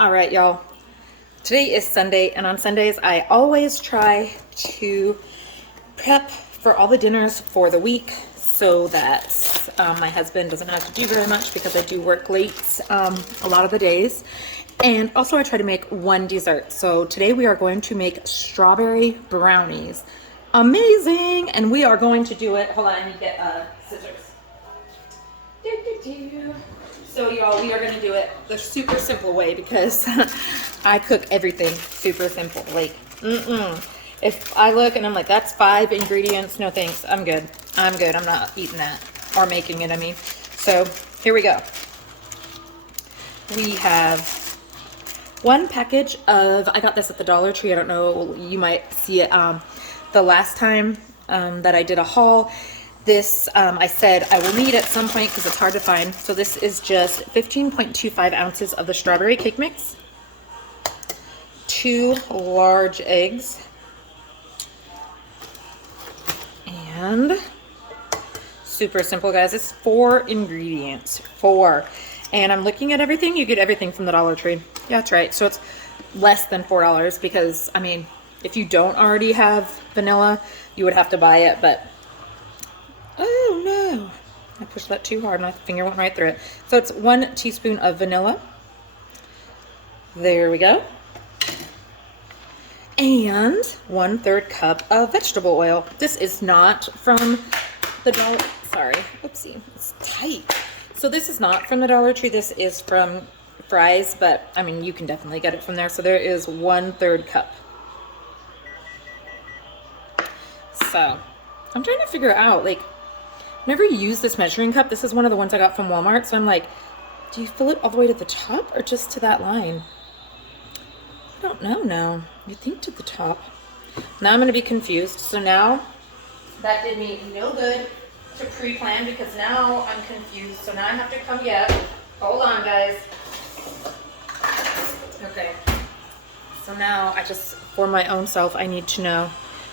All right, y'all. Today is Sunday, and on Sundays, I always try to prep for all the dinners for the week so that my husband doesn't have to do very much because I do work late a lot of the days. And also, I try to make one dessert. So today we are going to make strawberry brownies. Amazing! And we are going to do it. Hold on, I need to get scissors. So y'all, we are going to do it the super simple way because I cook everything super simple. Like, if I look and I'm like, that's 5 ingredients, no thanks, I'm good. I'm good. I'm not eating that or making it, I mean. So here we go. We have 1 package of, I got this at the Dollar Tree. I don't know, you might see it the last time that I did a haul. This, I said I will need at some point because it's hard to find. So this is just 15.25 ounces of the strawberry cake mix, 2 large eggs, and super simple, guys. It's 4 ingredients, 4. And I'm looking at everything. You get everything from the Dollar Tree. Yeah, that's right. So it's less than $4 because, I mean, if you don't already have vanilla, you would have to buy it, but oh no, I pushed that too hard. My finger went right through it. So it's 1 teaspoon of vanilla. There we go. And 1/3 cup of vegetable oil. This is not from the Dollar, sorry, oopsie, it's tight. So this is not from the Dollar Tree. This is from Fry's, but I mean, you can definitely get it from there. So there is 1/3 cup. So I'm trying to figure out, like, never used this measuring cup. This is one of the ones I got from Walmart. So I'm like, do you fill it all the way to the top or just to that line? I don't know now. You think to the top. Now I'm going to be confused. So now that did me no good to pre-plan because now I'm confused. So now I have to come get. Hold on, guys. Okay. So now I just, for my own self, I need to know.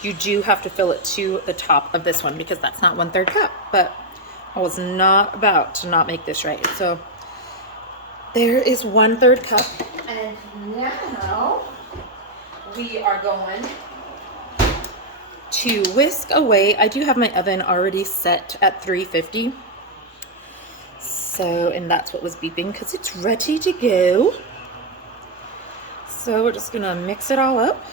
You do have to fill it to the top of this one because that's not 1/3 cup, but I was not about to not make this right. So there is 1/3 cup, and now we are going to whisk away. I do have my oven already set at 350. So, and that's what was beeping because it's ready to go. So we're just gonna mix it all up.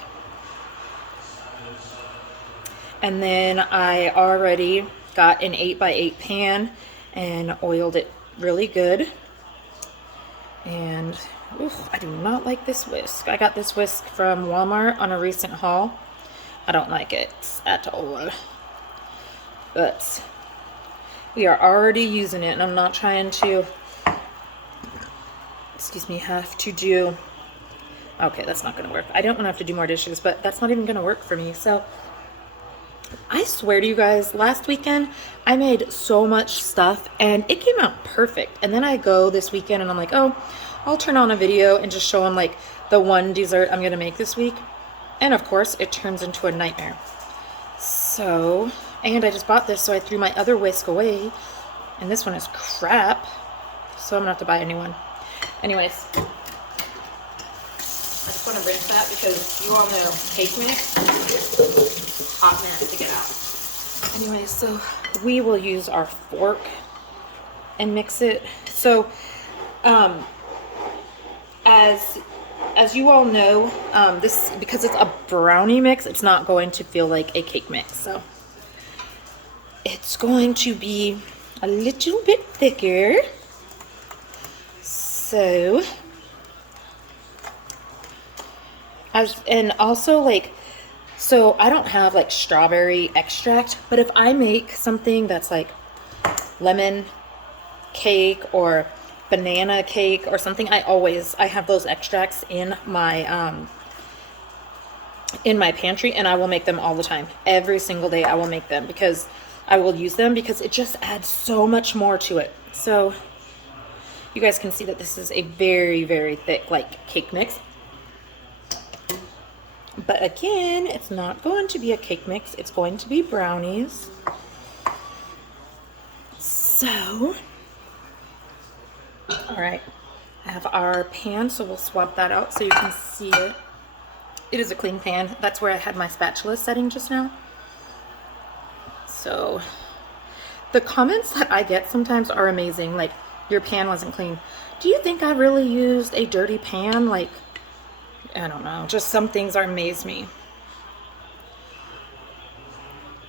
And then I already got an 8x8 pan and oiled it really good. And I do not like this whisk. I got this whisk from Walmart on a recent haul. I don't like it at all. But we are already using it, and I'm not trying to, excuse me, have to do, okay, that's not going to work. I don't want to have to do more dishes, but that's not even going to work for me. So I swear to you guys, last weekend I made so much stuff and it came out perfect. And then I go this weekend and I'm like, oh, I'll turn on a video and just show them like the one dessert I'm gonna make this week. And of course it turns into a nightmare. So, and I just bought this, so I threw my other whisk away, and this one is crap, so I'm gonna have to buy a new one. Anyways, I just want to rinse that because you all know cake mix, hot mess to get out. Anyway, so we will use our fork and mix it. So, as you all know, this, because it's a brownie mix, it's not going to feel like a cake mix. So it's going to be a little bit thicker. So, and also, like, so I don't have like strawberry extract, but if I make something that's like lemon cake or banana cake or something, I have those extracts in my pantry, and I will make them all the time. Every single day I will make them because I will use them because it just adds so much more to it. So you guys can see that this is a very, very thick like cake mix. But again, it's not going to be a cake mix. It's going to be brownies. So, all right. I have our pan, so we'll swap that out so you can see it. It is a clean pan. That's where I had my spatula setting just now. So the comments that I get sometimes are amazing. Like, your pan wasn't clean. Do you think I really used a dirty pan? Like, I don't know. Just some things are amaze me.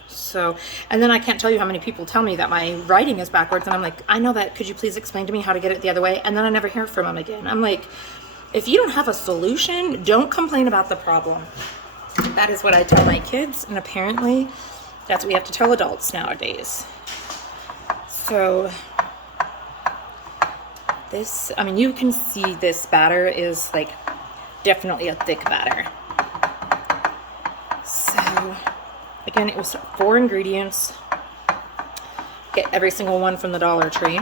So, and then I can't tell you how many people tell me that my writing is backwards, and I'm like, I know that. Could you please explain to me how to get it the other way? And then I never hear from them again. I'm like, if you don't have a solution, don't complain about the problem. That is what I tell my kids, and apparently that's what we have to tell adults nowadays. So this, I mean, you can see this batter is like definitely a thick batter. So again, it was 4 ingredients. Get every single one from the Dollar Tree.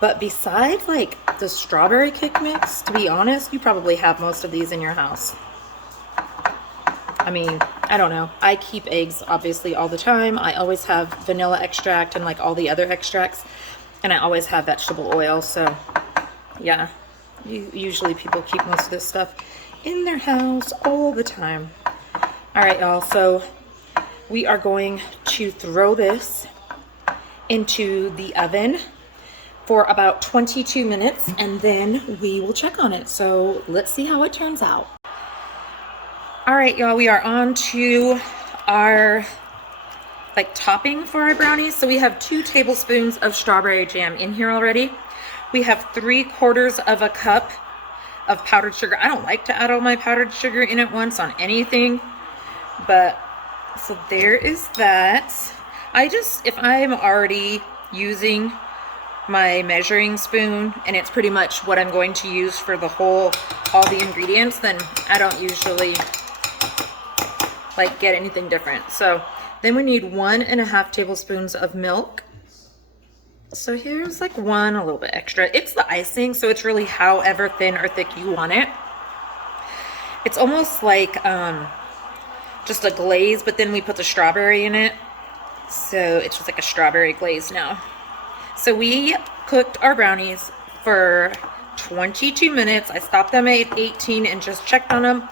But besides like the strawberry cake mix, to be honest, you probably have most of these in your house. I mean, I don't know. I keep eggs obviously all the time. I always have vanilla extract and like all the other extracts. And I always have vegetable oil. So yeah, usually people keep most of this stuff in their house all the time. All right, y'all. So we are going to throw this into the oven for about 22 minutes, and then we will check on it. So let's see how it turns out. All right, y'all, we are on to our like topping for our brownies. So we have 2 tablespoons of strawberry jam in here already. We have 3/4 of a cup of powdered sugar. I don't like to add all my powdered sugar in at once on anything, but so there is that. If I'm already using my measuring spoon and it's pretty much what I'm going to use for all the ingredients, then I don't usually like get anything different. So then we need 1.5 tablespoons of milk. So here's like one, a little bit extra. It's the icing, so it's really however thin or thick you want it. It's almost like just a glaze, but then we put the strawberry in it. So it's just like a strawberry glaze now. So we cooked our brownies for 22 minutes. I stopped them at 18 and just checked on them,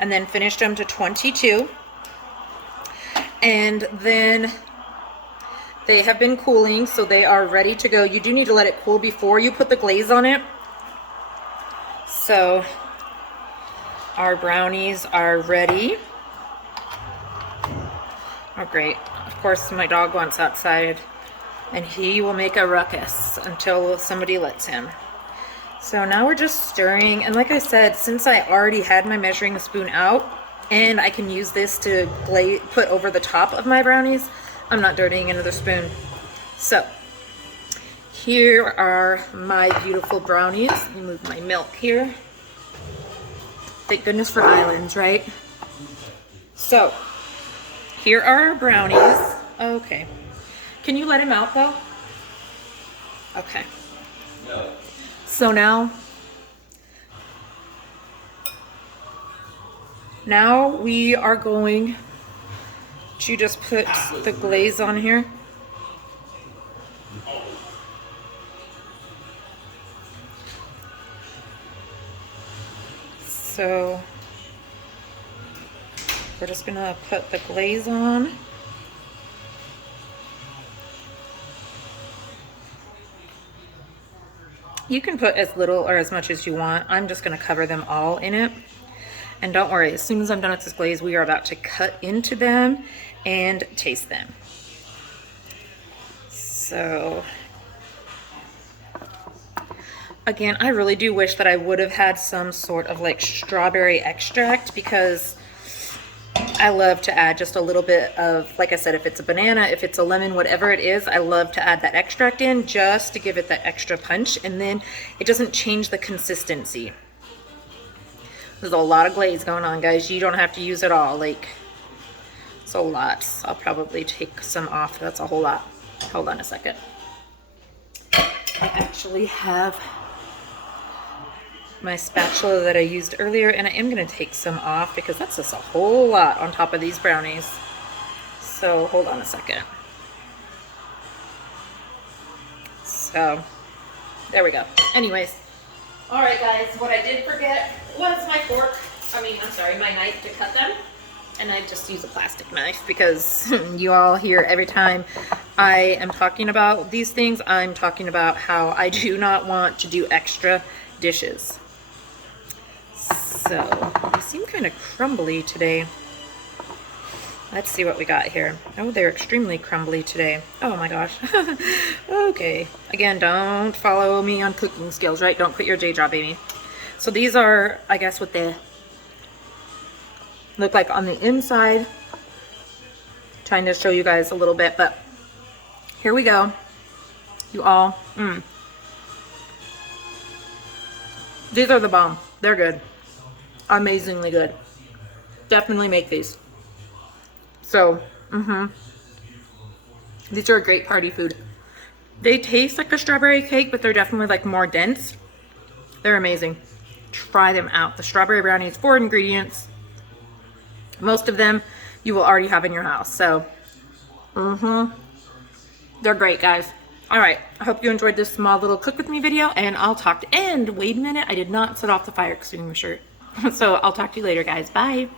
and then finished them to 22. And then they have been cooling, so they are ready to go. You do need to let it cool before you put the glaze on it. So our brownies are ready. Oh, great. Of course, my dog wants outside, and he will make a ruckus until somebody lets him. So now we're just stirring, and like I said, since I already had my measuring spoon out, and I can use this to put over the top of my brownies, I'm not dirtying another spoon. So here are my beautiful brownies. Let me move my milk here. Thank goodness for islands, right? So here are our brownies. Okay. Can you let him out though? Okay. No. So now we are going to just put the glaze on here. So we're just gonna put the glaze on. You can put as little or as much as you want. I'm just gonna cover them all in it. And don't worry, as soon as I'm done with this glaze, we are about to cut into them and taste them. So again, I really do wish that I would have had some sort of like strawberry extract, because I love to add just a little bit of, like I said, if it's a banana, if it's a lemon, whatever it is, I love to add that extract in just to give it that extra punch, and then it doesn't change the consistency. There's a lot of glaze going on, guys. You don't have to use it all. Like, it's a lot. I'll probably take some off. That's a whole lot. Hold on a second. I actually have my spatula that I used earlier, and I am going to take some off because that's just a whole lot on top of these brownies. So hold on a second. So there we go. Anyways, All right, guys, what I did forget was my fork. I'm sorry, my knife to cut them. And I just use a plastic knife because you all hear every time I am talking about these things, I'm talking about how I do not want to do extra dishes. So, they seem kind of crumbly today. Let's see what we got here. Oh, they're extremely crumbly today. Oh my gosh. Okay. Again, don't follow me on cooking skills, right? Don't quit your day job, Amy. So these are, I guess, what they look like on the inside. Trying to show you guys a little bit, but here we go. You all. These are the bomb. They're good. Amazingly good. Definitely make these. So, these are a great party food. They taste like a strawberry cake, but they're definitely like more dense. They're amazing. Try them out. The strawberry brownies, 4 ingredients. Most of them you will already have in your house. So, they're great, guys. All right, I hope you enjoyed this small little cook with me video, and I'll talk to, and wait a minute, I did not set off the fire extinguisher. So I'll talk to you later, guys. Bye.